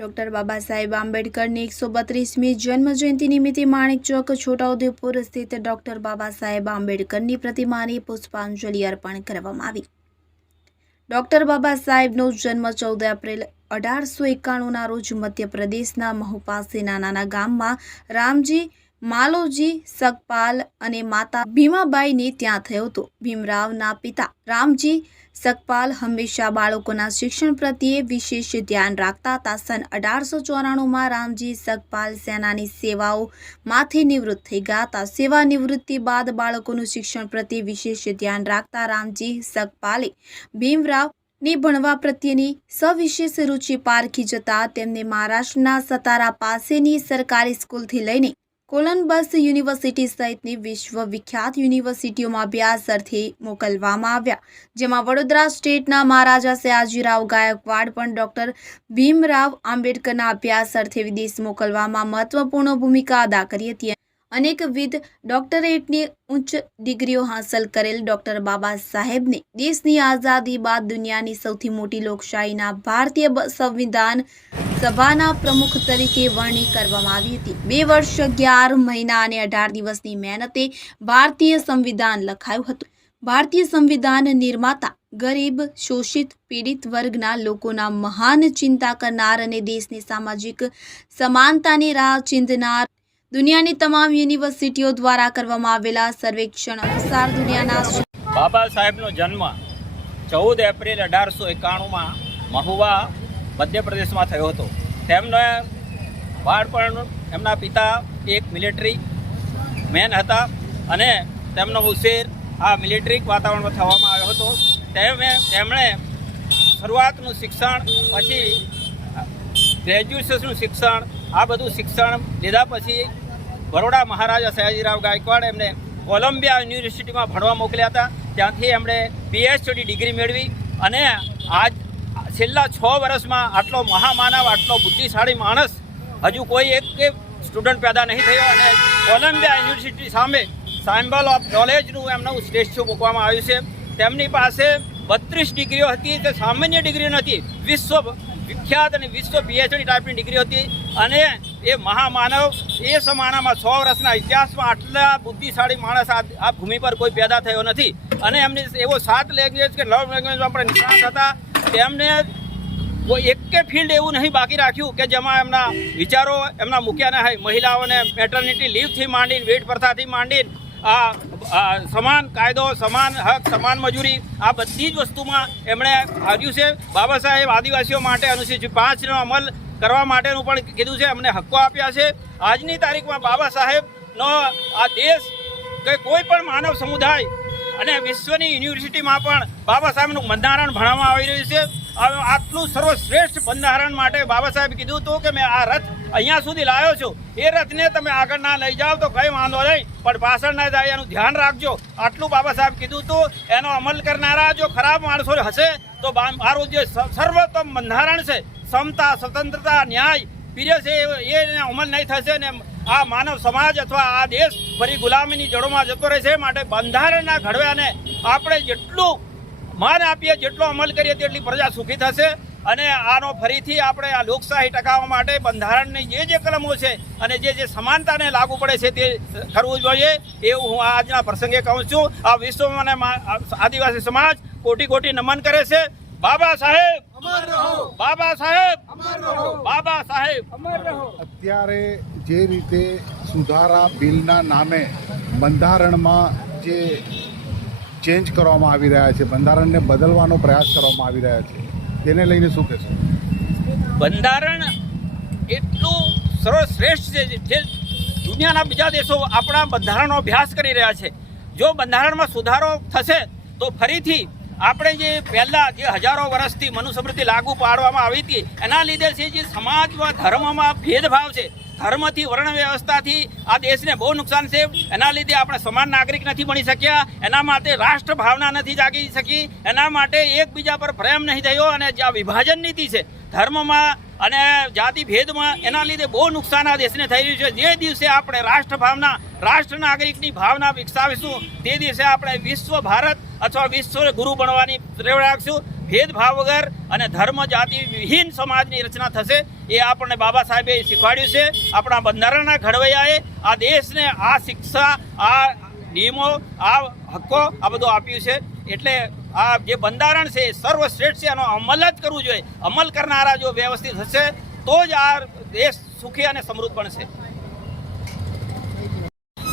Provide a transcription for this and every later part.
Doctor Baba Saheb આંબેડકરની 132મી જન્મજયંતિ નિમિત્તે માણેકચોક છોટાઉદેપુર સ્થિત ડોક્ટર બાબા સાહેબ આંબેડકરની પ્રતિમાને પુષ્પાંજલિ અર્પણ કરવામાં આવી। ડોક્ટર બાબા સાહેબનો જન્મ 14 એપ્રિલ 1891ના રોજ મધ્યપ્રદેશના મહુ પાસેના નાના ગામમાં રામજી માલોજી સકપાલ અને માતા ભીમાબાઈને ત્યાં થયો હતો। ભીમરાવના પિતા રામજી સકપાલ હંમેશા બાળકોના શિક્ષણ પ્રત્યે વિશેષ ધ્યાન રાખતા હતા। સન 1894માં રામજી સકપાલ સેનાની સેવાઓ માથે નિવૃત્ત થઈ ગયા હતા। સેવા નિવૃત્તિ બાદ બાળકોનું શિક્ષણ પ્રત્યે વિશેષ ધ્યાન રાખતા રામજી સકપાલે ભીમરાવ ની ભણવા પ્રત્યેની સવિશેષ રુચિ પારખી જતા તેમને મહારાષ્ટ્રના સતારા પાસેની સરકારી સ્કૂલથી લઈને કોલંબસ યુનિવર્સિટી સહિતની વિશ્વવિખ્યાત યુનિવર્સિટીઓમાં અભ્યાસ અર્થે મોકલવામાં આવ્યા, જેમાં વડોદરા સ્ટેટના મહારાજા સયાજીરાવ ગાયકવાડ પણ ડોક્ટર ભીમરાવ આંબેડકરના અભ્યાસ અર્થે વિદેશ મોકલવામાં મહત્વપૂર્ણ ભૂમિકા અદા કરી હતી। અનેકવિધ ડોક્ટરેટની ઉચ્ચ ડિગ્રીઓ હાંસલ કરેલ ડોક્ટર બાબા સાહેબને દેશની આઝાદી બાદ દુનિયાની સૌથી મોટી લોકશાહીના ભારતીય સંવિધાન સભાના પ્રમુખ તરીકે વરણી કરવામાં આવી હતી। 2 વર્ષ 11 મહિના અને 18 દિવસની મહેનતે ભારતીય સંવિધાન લખાયું હતું। ભારતીય સંવિધાન નિર્માતા ગરીબ, શોષિત, પીડિત વર્ગના લોકોના મહાન ચિંતા કરનાર અને દેશની સામાજિક સમાનતાની રાહ ચીંધનાર દુનિયાની તમામ યુનિવર્સિટીઓ દ્વારા કરવામાં આવેલા સર્વેક્ષણ અનુસાર દુનિયાના બાબા સાહેબનો જન્મ 14 એપ્રિલ 1891માં મહુવા મધ્યપ્રદેશમાં થયો હતો। તેમને બાળપણ એમના પિતા એક મિલિટરી મેન હતા અને તેમનો ઉછેર આ મિલિટરી વાતાવરણમાં થવામાં આવ્યો હતો। તેમણે શરૂઆતનું શિક્ષણ, પછી ગ્રેજ્યુએશનનું શિક્ષણ, આ બધું શિક્ષણ લીધા પછી બરોડા મહારાજા સયાજીરાવ ગાયકવાડ એમને કોલંબિયા યુનિવર્સિટીમાં ભણવા મોકલ્યા હતા। ત્યાંથી એમણે PhD ડિગ્રી મેળવી અને આજ છેલ્લા 6 વર્ષમાં આટલો મહામાનવ, આટલો બુદ્ધિશાળી માણસ હજુ કોઈ એક સ્ટુડન્ટ પેદા નહીં થયો અને કોલંબિયા યુનિવર્સિટી સામે સાયમ્બલ ઓફ નોલેજનું એમનું સ્ટેચ્યુ મૂકવામાં આવ્યું છે। તેમની પાસે 32 ડિગ્રીઓ હતી, તે સામાન્ય ડિગ્રી નથી, વિશ્વ વિખ્યાત અને વિશ્વ PhD ટાઈપની ડિગ્રી હતી અને એ મહામાનવ એ સમાનામાં 100 વર્ષના ઇતિહાસમાં આટલા બુદ્ધિશાળી માણસ આ ભૂમિ પર કોઈ પેદા થયો નથી। અને એમને એવો 7 લેંગ્વેજ કે 9 લેંગ્વેજમાં પણ નિષ્ણાત હતા। તેમને કોઈ એક ફિલ્ડ એવું નહીં બાકી રાખ્યું કે જેમાં એમના વિચારો એમના મૂક્યા ના હોય। મહિલાઓને મેટર્નિટી લીવથી માંડીને, વેટ પ્રથાથી માંડીને, આ સમાન કાયદો, સમાન હક, સમાન મજૂરી, આ બધી જ વસ્તુમાં એમણે આવ્યું છે। બાબા સાહેબ આદિવાસીઓ માટે અનુસૂચિત 5નો અમલ કરવા માટેનું પણ કીધું છે, અમને હક્કો આપ્યા છે। આજની તારીખમાં બાબા સાહેબનો આ દેશ કે કોઈ પણ માનવ સમુદાય અને વિશ્વની યુનિવર્સિટીમાં પણ બાબા સાહેબનું બંધારણ ભણવામાં આવી રહ્યું છે। આટલું સર્વશ્રેષ્ઠ બંધારણ માટે બાબા સાહેબ કીધું હતું કે મેં આ રથ અહીંયા સુધી લાવ્યો છું, એ રથને તમે આગળ ના લઈ જાઓ તો કંઈ વાંધો નહીં, પણ પાછળ ના જાય એનું ધ્યાન રાખજો। આટલું બાબા સાહેબ કીધું હતું। એનો અમલ કરનારા જો ખરાબ માણસો હશે તો મારું જે સર્વોત્તમ બંધારણ છે, સમતા, સ્વતંત્રતા, ન્યાય પ્રિય છે, એ અમલ નહીં થશે ને આ માનવ સમાજ અથવા આ દેશ ફરી ગુલામીની જડોમાં જતો રહેશે। માટે બંધારણના ઘડવાને આપણે જેટલું માન આપીએ, જેટલો અમલ કરીએ તેટલી પ્રજા સુખી થશે અને આનો ફરીથી આપણે આ લોકશાહી ટકાવવા માટે બંધારણની જે કલમો છે અને જે સમાનતાને લાગુ પડે છે તે કરવું જોઈએ, એવું હું આજના પ્રસંગે કહું છું। આ વિશ્વમાં આદિવાસી સમાજ કોટી કોટી નમન કરે છે। બાબા સાહેબ અમર રહો, બાબા સાહેબ અમર રહો, બાબા સાહેબ અમર રહો। અત્યારે જે રીતે સુધારા બિલના નામે બંધારણમાં જે ચેન્જ કરવામાં આવી રહ્યા છે, બંધારણને બદલવાનો પ્રયાસ કરવામાં આવી રહ્યા છે, તેને લઈને શું કહેશો? બંધારણ એટલું સર્વશ્રેષ્ઠ છે જે દુનિયાના બીજા દેશો આપણા બંધારણનો અભ્યાસ કરી રહ્યા છે। જો બંધારણમાં સુધારો થશે તો ફરીથી આપણે જે પહેલાં જે હજારો વર્ષથી મનુસ્મૃતિ લાગુ પાડવામાં આવી હતી એના લીધે છે જે સમાજમાં ધર્મમાં ભેદભાવ છે, ધર્મથી વર્ણ વ્યવસ્થાથી આ દેશને બહુ નુકસાન છે। એના લીધે આપણે સમાન નાગરિક નથી બની શક્યા, એના માટે રાષ્ટ્ર ભાવના નથી જાગી શકી, એના માટે એકબીજા પર પ્રેમ નહીં થયો અને જે આ વિભાજન નીતિ છે ધર્મમાં અને જાતિ ભેદમાં, એના લીધે બહુ નુકસાન આ દેશને થઈ રહ્યું છે। જે દિવસે આપણે રાષ્ટ્ર ભાવના, રાષ્ટ્ર નાગરિકની ભાવના વિકસાવીશું તે દિવસે આપણે વિશ્વ ભારત અથવા વિશ્વ ગુરુ બનવાની પ્રેરણા રાખશું। ભેદભાવ વગર અને ધર્મ જાતિ વિહીન સમાજની રચના થશે એ આપણને બાબા સાહેબે શીખવાડ્યું છે. આપણા બંધારણના ઘડવૈયાએ આ દેશને આ શિક્ષા, આ નિયમો, આ હક્કો આ બધું આપ્યું છે. એટલે આ જે બંધારણ છે એ સર્વશ્રેષ્ઠ છે. આનો અમલ જ કરવું જોઈએ. અમલ કરનારા જો વ્યવસ્થિત હશે તો જ આ દેશ સુખી અને સમૃદ્ધ બનશે.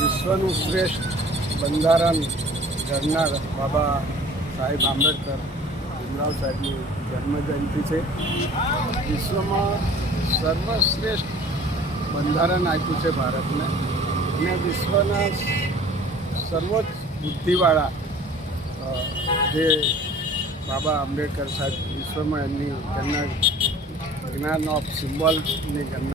વિશ્વનું શ્રેષ્ઠ બંધારણ ઘડનાર બાબા સાહેબ આંબેડકર ભીમરાવ સાહેબની જન્મજયંતિ છે. વિશ્વમાં સર્વશ્રેષ્ઠ બંધારણ આપ્યું છે ભારતને, અને વિશ્વના સર્વોચ્ચ બુદ્ધિવાળા જે બાબા આંબેડકર સાહેબ વિશ્વમાં એમની જ્ઞાન ઓફ સિમ્બોલની